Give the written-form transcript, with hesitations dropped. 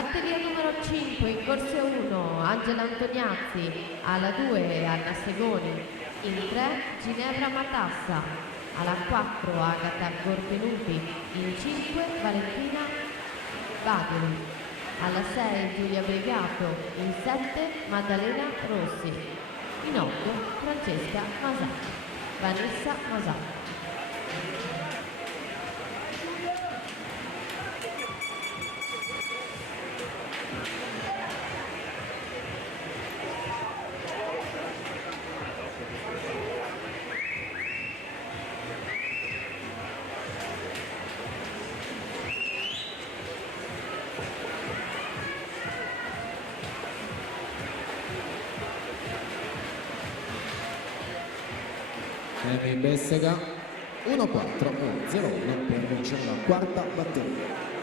Batteria numero 5 in corsia 1 Angela Antoniazzi, alla 2 Anna Segoni, in 3 Ginevra Matassa, alla 4 Agata Gorbenuti, in 5 Valentina Badoli, alla 6 Giulia Bregato, in 7 Maddalena Rossi, in 8 Francesca Masà. Vanessa Masà. Emi Bessega 1-4-1-0-1 per vincere la quarta batteria.